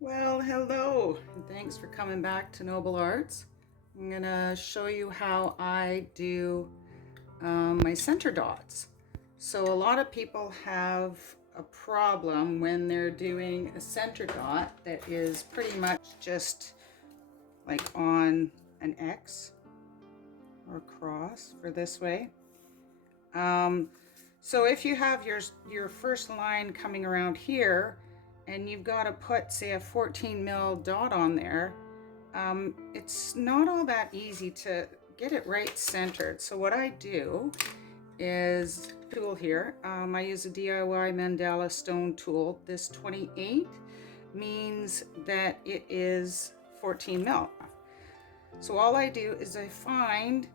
Well, hello, and thanks for coming back to Noble Arts. I'm gonna show you how I do my center dots. So a lot of people have a problem when they're doing a center dot that is pretty much just like on an X or cross for this way. So if you have your first line coming around here and you've got to put, say, a 14 mil dot on there, it's not all that easy to get it right centered. So what I do is tool here. I use a DIY Mandala Stone tool. This 28 means that it is 14 mil. So all I do is I find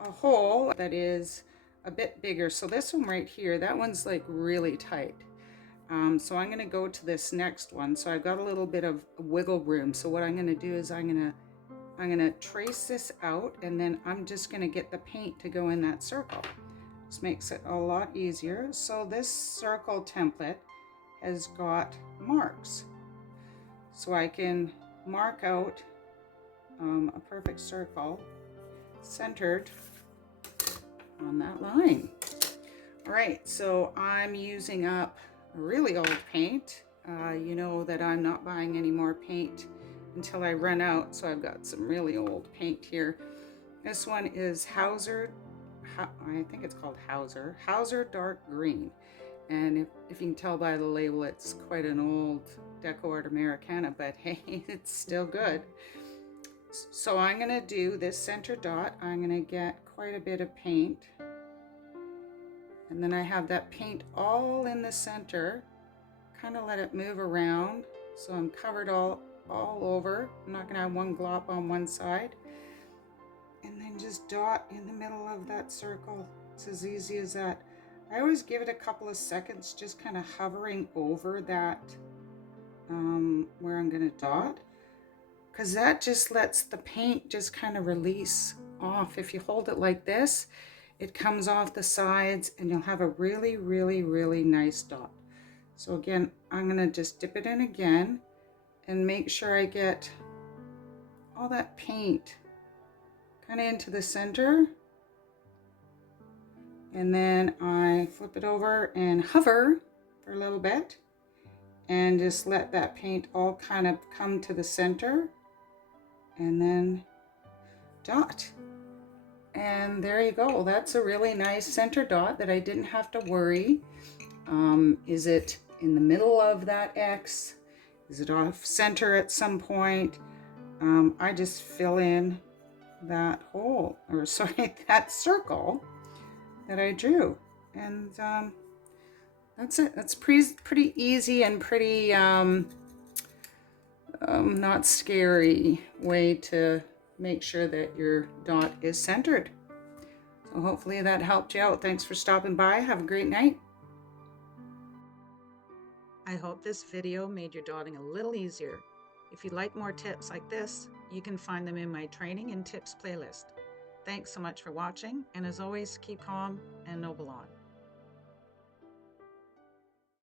a hole that is a bit bigger. So this one right here, that one's like really tight. So I'm going to go to this next one. So I've got a little bit of wiggle room. So what I'm going to do is I'm going to trace this out, and then I'm just going to get the paint to go in that circle. This makes it a lot easier. So this circle template has got marks. So I can mark out a perfect circle centered on that line. All right, so I'm using up really old paint. You know that I'm not buying any more paint until I run out, so I've got some really old paint here. This one is Hauser, I think it's called Hauser Dark Green. And if you can tell by the label, it's quite an old DecoArt Americana, but hey, it's still good. So I'm going to do this center dot. I'm going to get quite a bit of paint. And then I have that paint all in the center. Kind of let it move around. So I'm covered all over. I'm not going to have one glop on one side. And then just dot in the middle of that circle. It's as easy as that. I always give it a couple of seconds, just kind of hovering over that where I'm going to dot. Because that just lets the paint just kind of release off. If you hold it like this, it comes off the sides and you'll have a really, really, really nice dot. So again, I'm going to just dip it in again and make sure I get all that paint kind of into the center. And then I flip it over and hover for a little bit and just let that paint all kind of come to the center. And then dot. And there you go. That's a really nice center dot that I didn't have to worry. Is it in the middle of that X? Is it off center at some point? I just fill in that hole, or sorry, that circle that I drew. And that's it. That's pretty easy and pretty not scary way to make sure that your dot is centered. So hopefully that helped you out. Thanks for stopping by. Have a great night. I hope this video made your dotting a little easier. If you'd like more tips like this, you can find them in my training and tips playlist. Thanks so much for watching, and as always, keep calm and noble on.